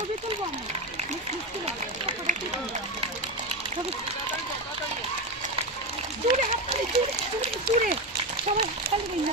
저기 들고 와요. 밑으로. 저기. দূরে হাত খালি দূরে দূরে দূরে। সবাই খালি দিন না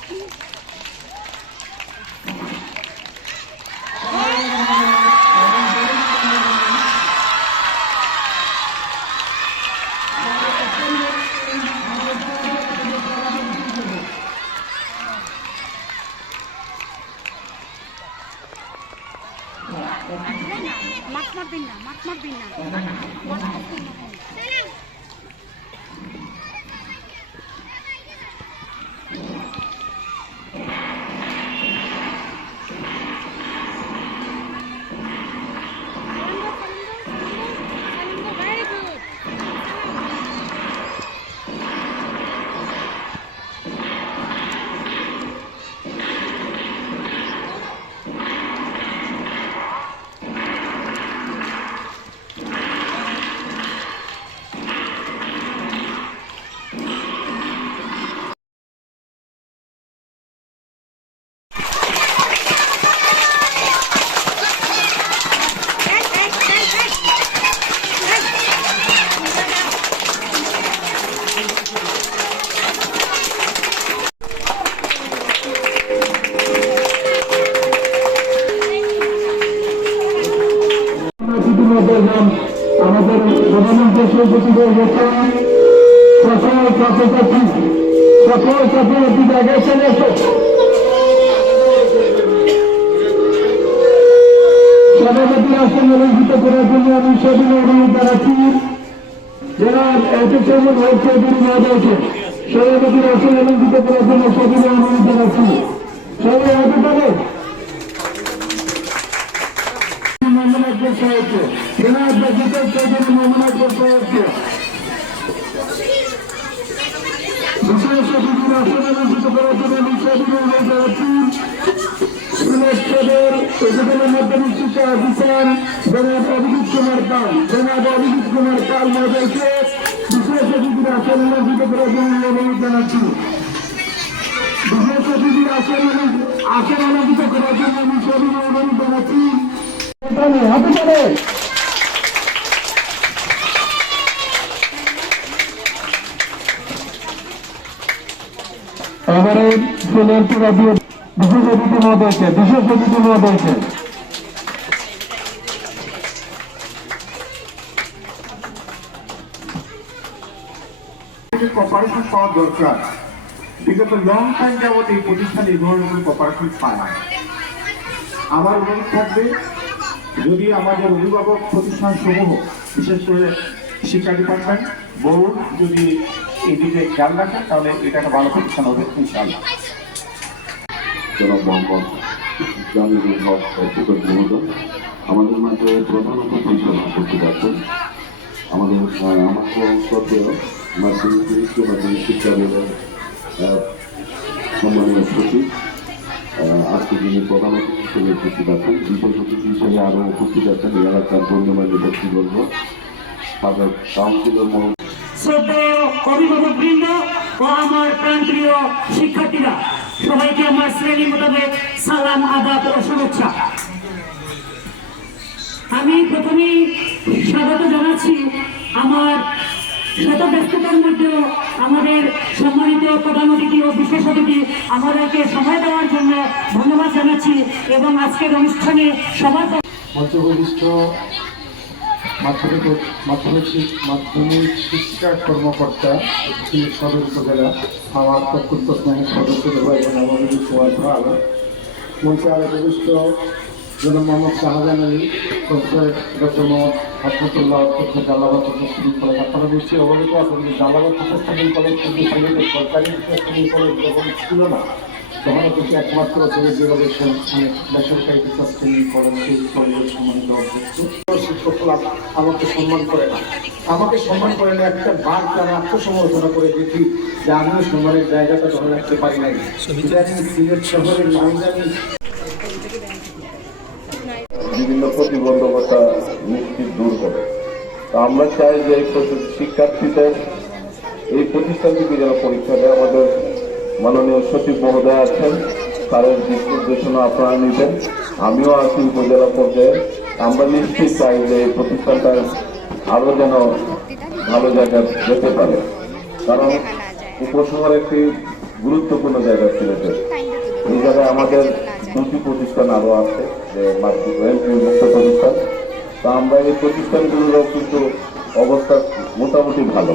ছাত্রছাত্রী সকল ছাত্রছাত্রী জায়গায় চলে এসো সভাপতি আসন অলঙ্কিত করার জন্য আমি সবিন অনুরোধ জানাচ্ছি যারা এন্টারটেনমেন্ট হোক চৌধুরী মহোদয়কে সভাপতির আসন অলঙ্কিত করার জন্য সবিন অনুরোধ জানাচ্ছি সবাই হাতে পাবে মোহাম্মদ সাহেব জেলা অধ্যক্ষ চৌধুরী মোহাম্মদ সাহেব বিশেষ অতিথির আসন অলঙ্কিত করার জন্য সিলেক্টরের উপজেলা মাধ্যমিক শিক্ষা অফিসার জনাব অভিজিৎ কুমার পাল জনাব অভিজিৎ কুমার পাল মহোদয়কে বিশেষ অতিথির আসন অলঙ্কিত করার জন্য অনুরোধ জানাচ্ছি বিশেষ অতিথির আসন আসন অলঙ্কিত করার জন্য আমি সবিন অনুরোধ জানাচ্ছি হাতে এবারে তোলা দিয়ে বিশেষ অতিথি মহোদয়কে, বিশেষ অতিথি মহোদয়কে। পাওয়া দরকার। প্রতিষ্ঠান ধরনের পায় না। আমার যদি আমাদের অভিভাবক প্রতিষ্ঠান সমূহ বিশেষ করে শিক্ষা ডিপার্টমেন্ট বোর্ড যদি খেয়াল রাখেন তাহলে এটা একটা ভালো প্রতিষ্ঠান হবে ইনশাআল্লাহ। জনাব মোহাম্মদ জামিলুল হক শিক্ষক মহোদয় আমাদের মাঝে প্রধান অতিথি হিসেবে উপস্থিত আমাদের আমার শ্রদ্ধেয় মাধ্যমিক উচ্চ মাধ্যমিক শিক্ষা সম্মানীয় সচিব আজকে যিনি প্রধান অতিথি হিসেবে উপস্থিত আছেন বিশেষ অতিথি হিসেবে আরও উপস্থিত আছেন। এই এলাকার গণ্যমান্য ব্যক্তিবর্গ সাবেক কাউন্সিলর মহোদয়। শ্রদ্ধেয় অভিভাবক বৃন্দ ও আমার প্রান্তীয় শিক্ষার্থীরা, সবাইকে আমার শ্রেণি মোতাবেক সালাম, আদাব ও শুভেচ্ছা। আমি প্রথমেই স্বাগত জানাচ্ছি আমার শত ব্যস্ততার মধ্যেও আমাদের সম্মানিত প্রধান অতিথি ও বিশেষ অতিথি আমাদেরকে সময় দেওয়ার জন্য ধন্যবাদ জানাচ্ছি এবং আজকের অনুষ্ঠানে সবার মাধ্যমিক মাধ্যমিক মাধ্যমিক শিক্ষা কর্মকর্তা সদর উপজেলা, আমার প্রত্যন্ত স্নেহের সদস্য ভাই এবং আমাদের কুমার ভালো আরও প্রবিষ্ট জনাব মোহাম্মদ শাহজাহান আলী, প্রফেসর ডক্টর মোহাম্মদ হাসমতুল্লাহ অধ্যক্ষ জালাবাদ প্রশাসনিক কলেজ আপনারা নিশ্চয়ই অবগত আছেন যে জালাবাদ প্রশাসনিক কলেজ কিন্তু সরকারি প্রশাসনিক কলেজ যখন ছিল না। তখন একমাত্র ছেলে যেভাবে মানে বেসরকারি কলেজ সেই কলেজের সম্মানিত শিক্ষকরা আমাকে সম্মান করে না। আমাকে সম্মান করে না একটা বার তারা আত্মসমালোচনা করে দেখি যে আমিও সম্মানের জায়গাটা ধরে রাখতে পারি নাই। ইদানিং সিলেট শহরের নামজানি বিভিন্ন প্রতিবন্ধকতা নিশ্চিত দূর হবে। তা আমরা চাই যে এই শিক্ষার্থীদের এই প্রতিষ্ঠান থেকে যারা পরীক্ষা দেয়। আমাদের মাননীয় সচিব মহোদয় আছেন তাদের দিক নির্দেশনা আপনারা নিতেন আমিও আছি উপজেলা পর্যায়ে। আমরা নিশ্চিত চাই যে এই প্রতিষ্ঠানটা আরও যেন ভালো জায়গায় যেতে পারে। কারণ উপশহর একটি গুরুত্বপূর্ণ জায়গা সিলেটের এই জায়গায় আমাদের দুটি প্রতিষ্ঠান আরও আছে, যে মুক্ত প্রতিষ্ঠান। তা আমরা এই প্রতিষ্ঠানগুলোরও কিন্তু অবস্থা মোটামুটি ভালো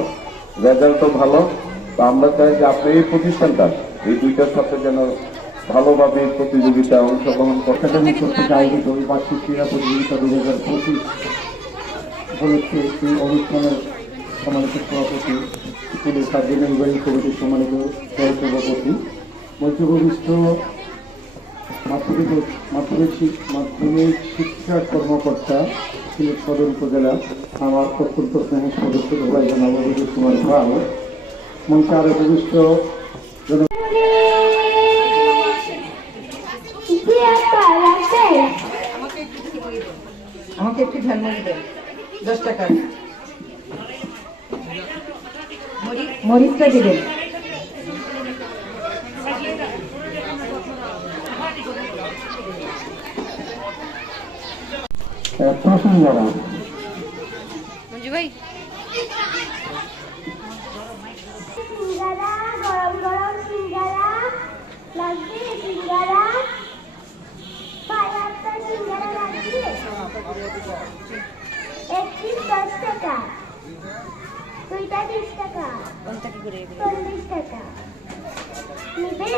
রেজাল্টও ভালো। তা আমরা চাই যে আপনি এই প্রতিষ্ঠানটা এই দুইটার সাথে যেন ভালোভাবে এই প্রতিযোগিতায় অংশগ্রহণ করতে আয়োজিত এই বার্ষিক ক্রীড়া প্রতিযোগিতা দুই হাজার পঁচিশ উপলক্ষে এই অনুষ্ঠানের সম্মানিত সভাপতি স্কুলের কার্যনির্বাহী কমিটির সম্মানিত সহসভাপতি। মধ্যভূমিষ্ঠ মাধ্যমিক মাধ্যমিক মাধ্যমিক শিক্ষা কর্মকর্তা সিলেট সদর উপজেলা আমার অত্যন্ত স্নেহের সদস্য ভাই জনাব অভিজিৎ কুমার ভালো মঞ্চে আরও জন- আমাকে একটু ঝালমুড়ি দেন। দশ টাকা। মরিচটা দিবেন। প্রশ্ন মঞ্জু ভাই। সিঙ্গারা, গরম গরম সিঙ্গারা লাগবে সিঙ্গারা। পাঁচটা সিঙ্গারা দশ টাকা। দুইটা বিশ টাকা। চল্লিশ টাকা। নিবে?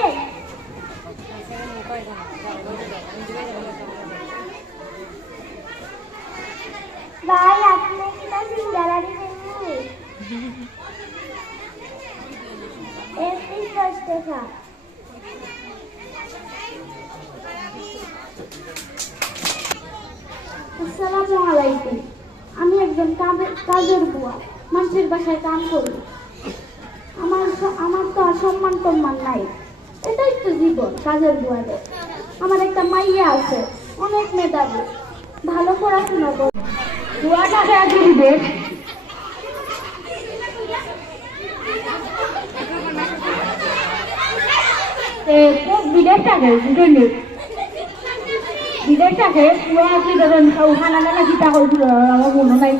ভাই আপনি কিনা সিঙ্গারা দিবেন দশ টাকা আসসালামু আলাইকুম। আমি একজন কাজের- বুয়া মানুষের বাসায় কাম করি। আমার আমার তো সম্মান টম্মান নাই। এটাই তো জীবন, কাজের বুয়াদের। আমার একটা মাইয়া আছে, অনেক মেধাবী। ভালো পড়াশোনা করে। বুয়াটা খেয়ে বিদেশটাকে বুঝলি? বিদেশটাকে পুয়া কি ধরেন খানা নানা কিতা করছিল আমার মনে নাই।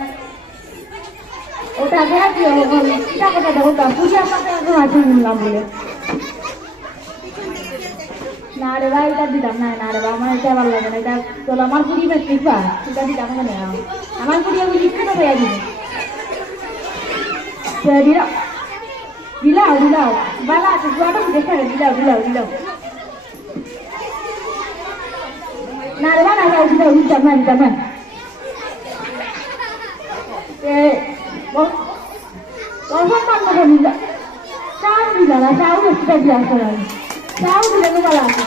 ওটাকে কি কিতা কথা দেখো তা? পূজা পাতে এখন আছে শুনলাম বলে। না রে ভাই, এটা দিতাম না না আমার দিলাও দিলাও বাবা জুয়াটা দেখে দিলাও দিলাও দিলাও না রে না না দিলাও দিতাম না দিতাম না এ সম্মান মতো দিলা চাও দিলা না চাও দিলা চাও দিলে তো ভালো আছে